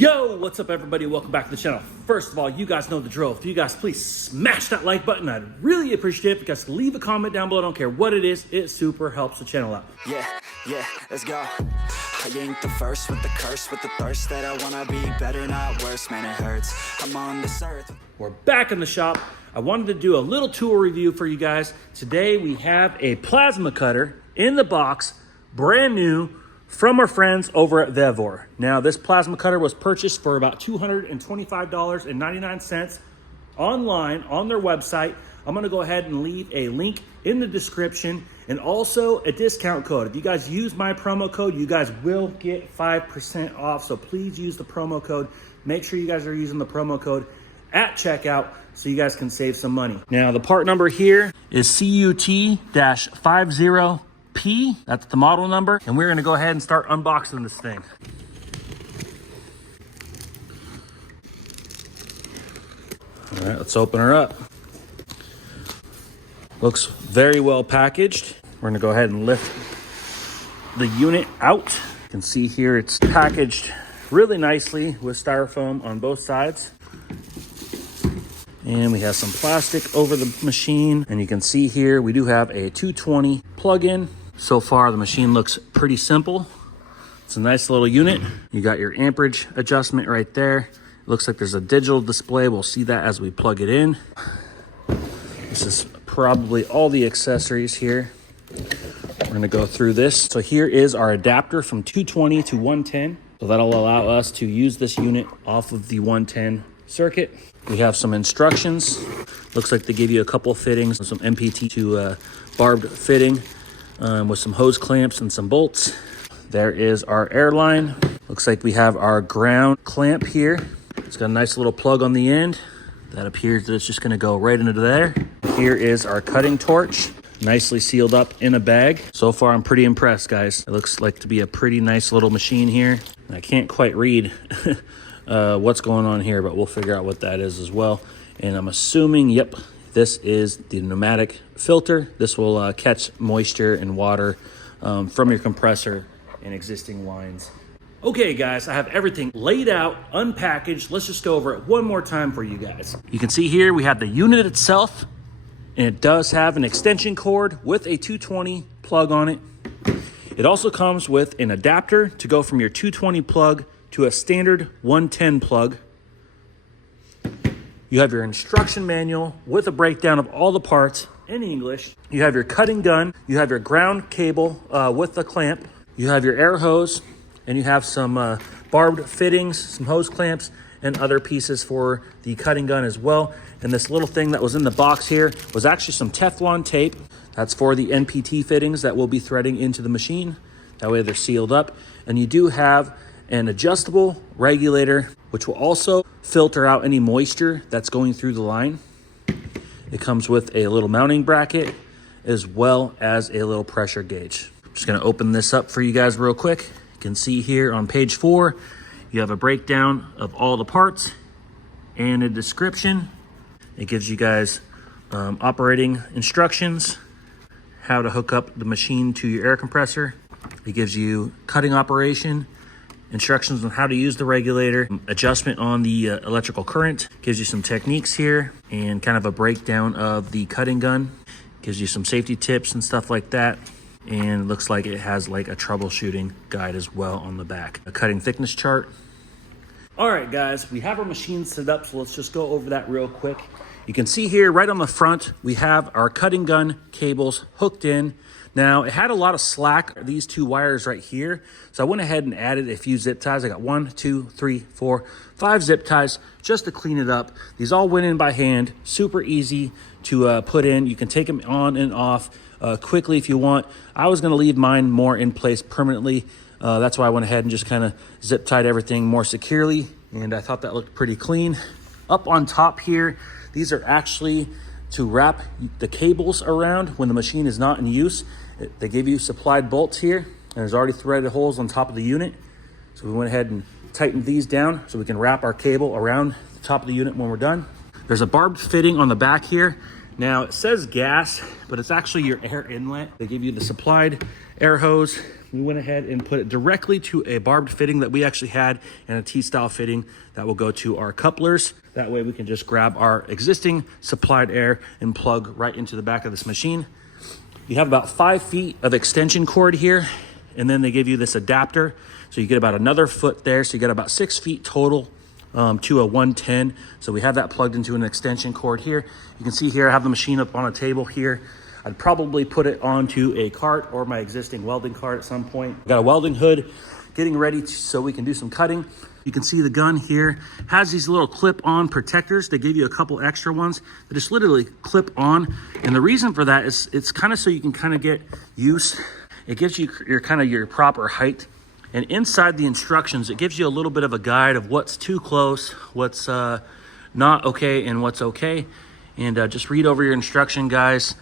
Yo, what's up everybody? Welcome back to the channel. First of all, you guys know the drill. If you guys please smash that like button, I'd really appreciate it. If you guys leave a comment down below, I don't care what it is, it super helps the channel out. Yeah, let's go. I ain't the first with the curse, with the thirst that I wanna be better, not worse. Man, it hurts. I'm on this earth. We're back in the shop. I wanted to do a little tool review for you guys. Today we have a plasma cutter in the box, brand new, from our friends over at VEVOR. Now, this plasma cutter was purchased for about $225.99 online on their website. I'm gonna go ahead and leave a link in the description and also a discount code. If you guys use my promo code, you guys will get 5% off. So please use the promo code. Make sure you guys are using the promo code at checkout so you guys can save some money. Now, the part number here is CUT-50P. That's the model number, and we're gonna go ahead and start unboxing this thing. All right, let's open her up. Looks very well packaged. We're gonna go ahead and lift the unit out. You can see here it's packaged really nicely with styrofoam on both sides. And we have some plastic over the machine. And you can see here, we do have a 220 plug-in. So far, the machine looks pretty simple. It's a nice little unit. You got your amperage adjustment right there. It looks like there's a digital display. We'll see that as we plug it in. This is probably all the accessories here. We're gonna go through this. So here is our adapter from 220 to 110. So that'll allow us to use this unit off of the 110 circuit. We have some instructions. Looks like they give you a couple fittings, some MPT to barbed fitting with some hose clamps and some bolts. There is our air line. Looks like we have our ground clamp here. It's got a nice little plug on the end. That appears that it's just gonna go right into there. Here is our cutting torch, nicely sealed up in a bag. So far, I'm pretty impressed, guys. It looks like to be a pretty nice little machine here. I can't quite read what's going on here, but we'll figure out what that is as well. And I'm assuming, yep, this is the pneumatic filter. This will catch moisture and water from your compressor and existing lines. Okay, guys, I have everything laid out, unpackaged. Let's just go over it one more time for you guys. You can see here we have the unit itself, and it does have an extension cord with a 220 plug on it. It also comes with an adapter to go from your 220 plug to a standard 110 plug. You have your instruction manual with a breakdown of all the parts in English. You have your cutting gun. You have your ground cable with the clamp. You have your air hose, and you have some barbed fittings, some hose clamps, and other pieces for the cutting gun as well. And this little thing that was in the box here was actually some Teflon tape. That's for the NPT fittings that we'll be threading into the machine. That way they're sealed up. And you do have an adjustable regulator, which will also filter out any moisture that's going through the line. It comes with a little mounting bracket as well as a little pressure gauge. I'm just gonna open this up for you guys real quick. You can see here on page 4, you have a breakdown of all the parts and a description. It gives you guys operating instructions, how to hook up the machine to your air compressor. It gives you cutting operation, instructions on how to use the regulator, adjustment on the electrical current, gives you some techniques here, and kind of a breakdown of the cutting gun, gives you some safety tips and stuff like that. And it looks like it has like a troubleshooting guide as well on the back. A cutting thickness chart. All right, guys, we have our machine set up, so let's just go over that real quick. You can see here right on the front, we have our cutting gun cables hooked in. Now, it had a lot of slack, these two wires right here. So I went ahead and added a few zip ties. I got 1, 2, 3, 4, 5 zip ties just to clean it up. These all went in by hand, super easy to put in. You can take them on and off quickly if you want. I was gonna leave mine more in place permanently. That's why I went ahead and just kind of zip tied everything more securely. And I thought that looked pretty clean. Up on top here, these are actually to wrap the cables around when the machine is not in use. They give you supplied bolts here, and there's already threaded holes on top of the unit. So we went ahead and tightened these down so we can wrap our cable around the top of the unit when we're done. There's a barbed fitting on the back here. Now it says gas, but it's actually your air inlet. They give you the supplied air hose we went ahead and put it directly to a barbed fitting that we actually had and a T-style fitting that will go to our couplers. That way we can just grab our existing supplied air and plug right into the back of this machine. You have about 5 feet of extension cord here, and then they give you this adapter. So you get about another foot there. So you get about 6 feet total to a 110. So we have that plugged into an extension cord here. You can see here, I have the machine up on a table here. I'd probably put it onto a cart or my existing welding cart at some point. Got a welding hood getting ready so we can do some cutting. You can see the gun here has these little clip-on protectors. They gave you a couple extra ones that just literally clip on. And the reason for that is it's kind of so you can kind of get use. It gives you your proper height. And inside the instructions, it gives you a little bit of a guide of what's too close, what's not okay, and what's okay. And just read over your instruction, guys,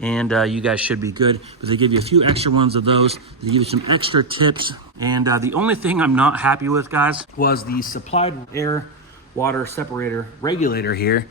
and you guys should be good. But they give you a few extra ones of those. They give you some extra tips. And the only thing I'm not happy with, guys, was the supplied air water separator regulator here.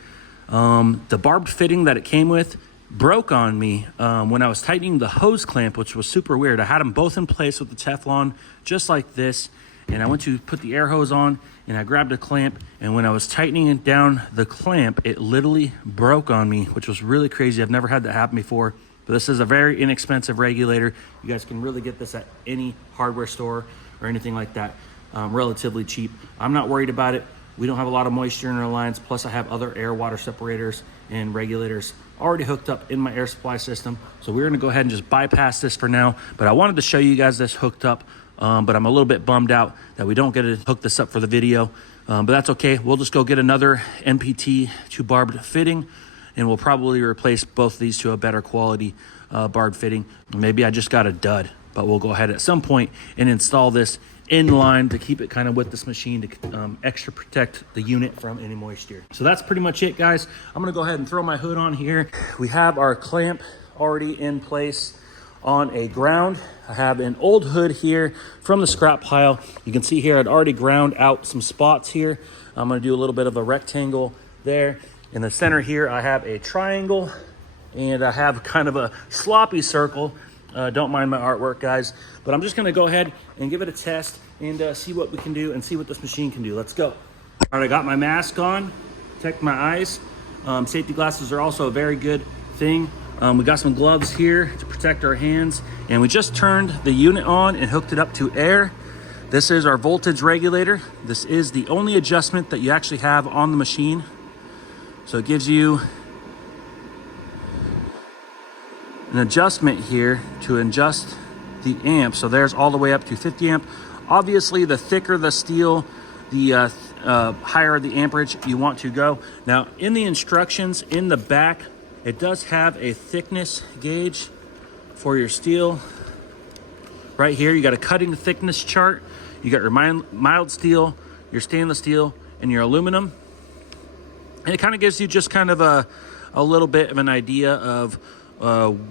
The barbed fitting that it came with broke on me when I was tightening the hose clamp, which was super weird. I had them both in place with the Teflon, just like this. And I went to put the air hose on and I grabbed a clamp. And when I was tightening down the clamp, it literally broke on me, which was really crazy. I've never had that happen before. But this is a very inexpensive regulator. You guys can really get this at any hardware store or anything like that, relatively cheap. I'm not worried about it. We don't have a lot of moisture in our lines. Plus I have other air water separators and regulators already hooked up in my air supply system. So we're gonna go ahead and just bypass this for now. But I wanted to show you guys this hooked up, but I'm a little bit bummed out that we don't get to hook this up for the video. But that's okay. We'll just go get another MPT to barbed fitting, and we'll probably replace both of these to a better quality barbed fitting. Maybe I just got a dud, but we'll go ahead at some point and install this in line to keep it kind of with this machine to extra protect the unit from any moisture. So that's pretty much it, guys. I'm gonna go ahead and throw my hood on here. We have our clamp already in place on a ground. I have an old hood here from the scrap pile. You can see here I'd already ground out some spots here. I'm gonna do a little bit of a rectangle there. In the center here, I have a triangle, and I have kind of a sloppy circle. Don't mind my artwork, guys, but I'm just gonna go ahead and give it a test and see what we can do and see what this machine can do. Let's go. All right, I got my mask on, protect my eyes. Safety glasses are also a very good thing. We got some gloves here to protect our hands, and we just turned the unit on and hooked it up to air. This is our voltage regulator. This is the only adjustment that you actually have on the machine. So it gives you an adjustment here to adjust the amp. So there's all the way up to 50 amp. Obviously, the thicker the steel, the higher the amperage you want to go. Now, in the instructions in the back, it does have a thickness gauge for your steel. Right here, you got a cutting thickness chart. You got your mild steel, your stainless steel, and your aluminum. And it kind of gives you just kind of a little bit of an idea of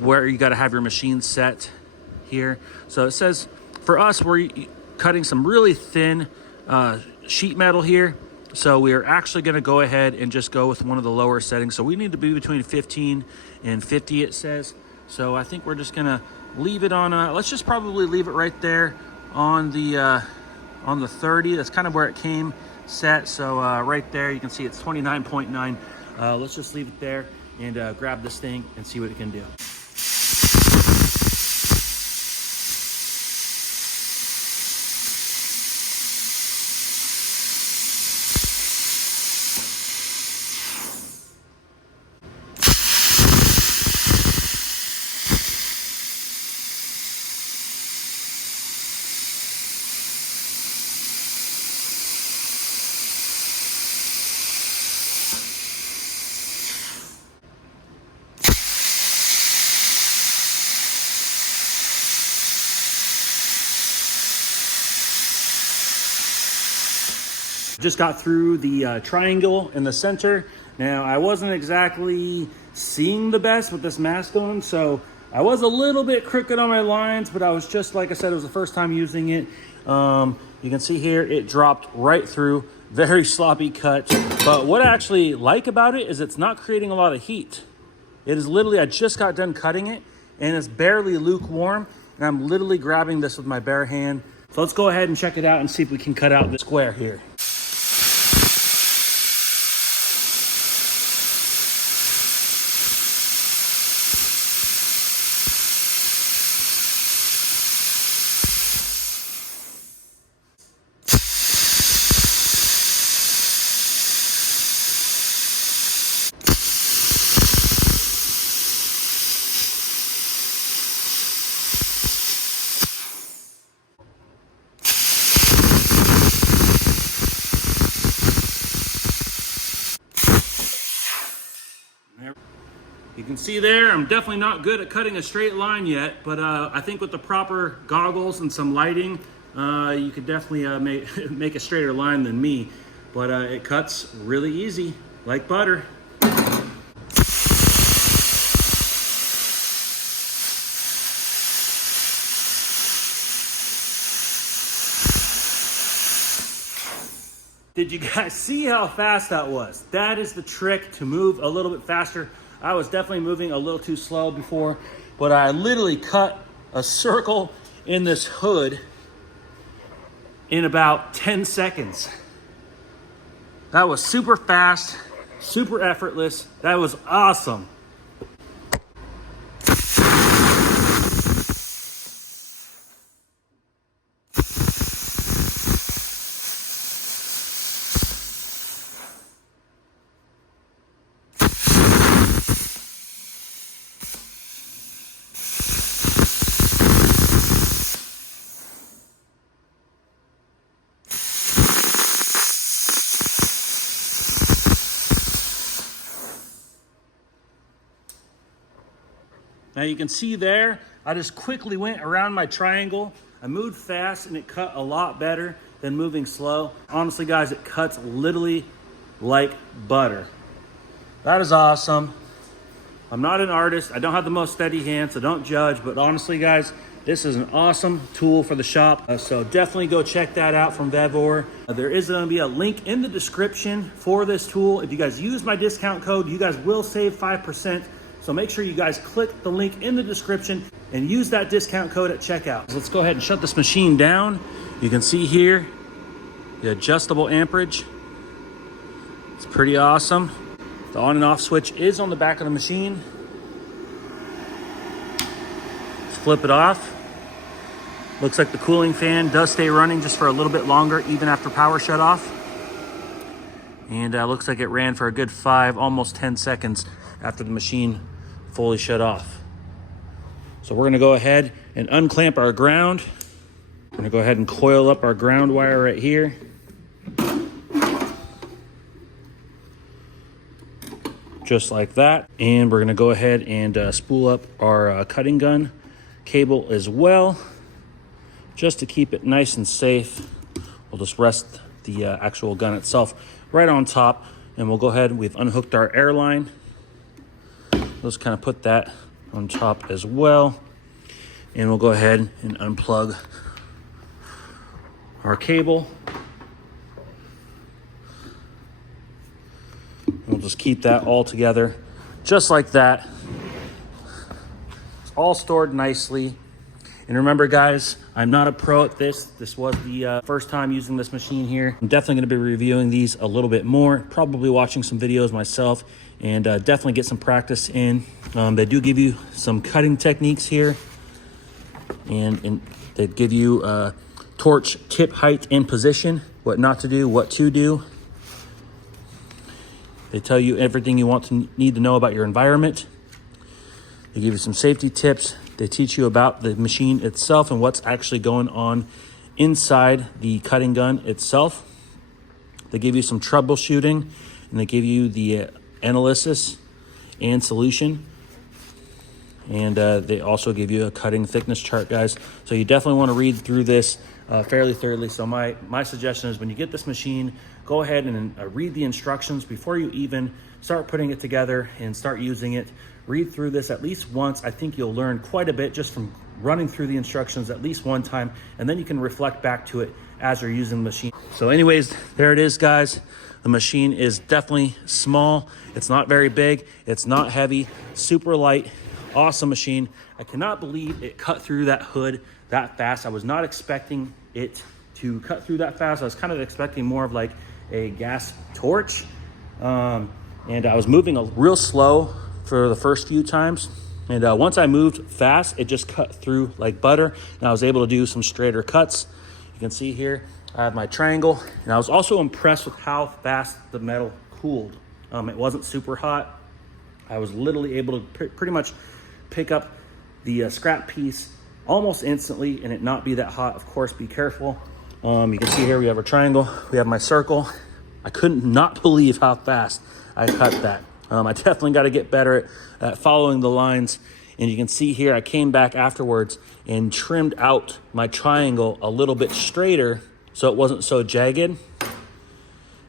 where you got to have your machine set here. So it says for us, we're cutting some really thin sheet metal here. So we are actually going to go ahead and just go with one of the lower settings. So we need to be between 15 and 50, it says. So I think we're just going to leave it on let's just probably leave it right there on the 30. That's kind of where it came set. So right there, you can see it's 29.9. Let's just leave it there and grab this thing and see what it can do. Just got through the triangle in the center. Now, I wasn't exactly seeing the best with this mask on, so I was a little bit crooked on my lines, but I was just, like I said, it was the first time using it. You can see here, it dropped right through, very sloppy cut. But what I actually like about it is it's not creating a lot of heat. It is literally, I just got done cutting it, and it's barely lukewarm. and I'm literally grabbing this with my bare hand. So let's go ahead and check it out and see if we can cut out the square here. You can see there, I'm definitely not good at cutting a straight line yet, but I think with the proper goggles and some lighting, you could definitely make a straighter line than me. But it cuts really easy, like butter. Did you guys see how fast that was? That is the trick, to move a little bit faster. I was definitely moving a little too slow before, but I literally cut a circle in this hood in about 10 seconds. That was super fast, super effortless. That was awesome. Now you can see there, I just quickly went around my triangle. I moved fast and it cut a lot better than moving slow. Honestly guys, it cuts literally like butter. That is awesome. I'm not an artist. I don't have the most steady hands, so don't judge. But honestly guys, this is an awesome tool for the shop. So definitely go check that out from VEVOR. There is gonna be a link in the description for this tool. If you guys use my discount code, you guys will save 5%. So make sure you guys click the link in the description and use that discount code at checkout. So let's go ahead and shut this machine down. You can see here the adjustable amperage. It's pretty awesome. The on and off switch is on the back of the machine. Let's flip it off. Looks like the cooling fan does stay running just for a little bit longer even after power shut off. And looks like it ran for a good 5, almost 10 seconds after the machine fully shut off. So we're gonna go ahead and unclamp our ground. We're gonna go ahead and coil up our ground wire right here. Just like that. And we're gonna go ahead and spool up our cutting gun cable as well, just to keep it nice and safe. We'll just rest the actual gun itself right on top, and we'll go ahead, we've unhooked our air line. Let's kind of put that on top as well. And we'll go ahead and unplug our cable. We'll just keep that all together, just like that. It's all stored nicely. And remember guys, I'm not a pro at this. This was the first time using this machine here. I'm definitely gonna be reviewing these a little bit more, probably watching some videos myself, and definitely get some practice in. They do give you some cutting techniques here, and they give you torch tip height and position, what not to do, what to do. They tell you everything you need to know about your environment. They give you some safety tips. They teach you about the machine itself and what's actually going on inside the cutting gun itself. They give you some troubleshooting, and they give you the analysis and solution. And they also give you a cutting thickness chart, guys. So you definitely want to read through this fairly thoroughly. So my suggestion is when you get this machine, go ahead and read the instructions before you even start putting it together and start using it. Read through this at least once. I think you'll learn quite a bit just from running through the instructions at least one time, and then you can reflect back to it as you're using the machine. So anyways, there it is, guys. The machine is definitely small. It's not very big. It's not heavy, super light. awesome machine. I cannot believe it cut through that hood that fast. I was not expecting it to cut through that fast. I was kind of expecting more of like a gas torch. And I was moving real slow for the first few times. And once I moved fast, it just cut through like butter. And I was able to do some straighter cuts. You can see here, I have my triangle. And I was also impressed with how fast the metal cooled. It wasn't super hot. I was literally able to pretty much pick up the scrap piece almost instantly and it not be that hot. Of course, be careful. You can see here we have our triangle, we have my circle. I couldn't not believe how fast I cut that. I definitely got to get better at following the lines. And you can see here, I came back afterwards and trimmed out my triangle a little bit straighter so it wasn't so jagged.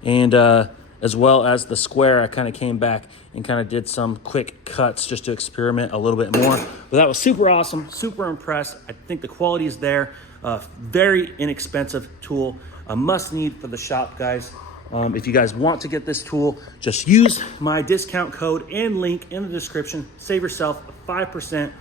And as well as the square, I kind of came back and kind of did some quick cuts just to experiment a little bit more. But that was super awesome, super impressed. I think the quality is there. Very inexpensive tool, a must need for the shop, guys. If you guys want to get this tool, just use my discount code and link in the description. Save yourself 5%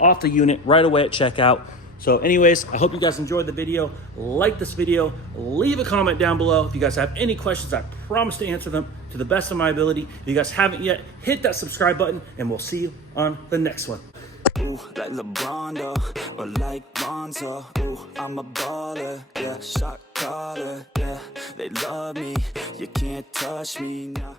off the unit right away at checkout. So anyways, I hope you guys enjoyed the video. Like this video, leave a comment down below. If you guys have any questions, I promise to answer them to the best of my ability. If you guys haven't yet, hit that subscribe button and we'll see you on the next one. Ooh, like LeBron, though, or like Lonzo. Ooh, I'm a baller, yeah, shot caller, yeah. They love me, you can't touch me, nah.